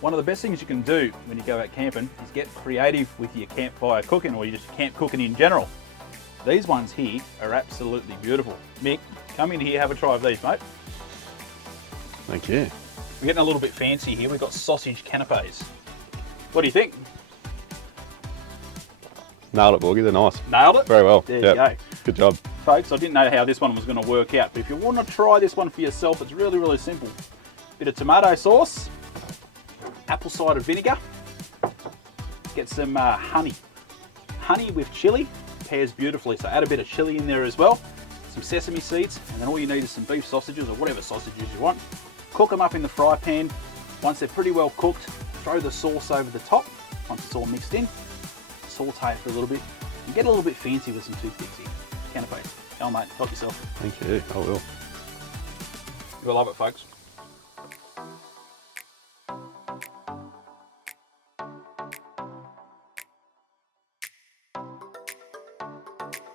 One of the best things you can do when you go out camping is get creative with your campfire cooking, or just camp cooking in general. These ones here are absolutely beautiful. Mick, come in here, have a try of these, mate. Thank you. We're getting a little bit fancy here. We've got sausage canapes. What do you think? Nailed it, Borgie. They're nice. Nailed it? Very well. There you go. Good job. Folks, I didn't know how this one was going to work out, but if you want to try this one for yourself, it's really, really simple. Bit of tomato sauce, apple cider vinegar, get some honey. Honey with chili pairs beautifully, so add a bit of chili in there as well, some sesame seeds, and then all you need is some beef sausages or whatever sausages you want. Cook them up in the fry pan. Once they're pretty well cooked, throw the sauce over the top. Once it's all mixed in, saute it for a little bit, and get a little bit fancy with some toothpicks here. Canapes. Go on, mate, help yourself. Thank you. I will. You'll love it, folks.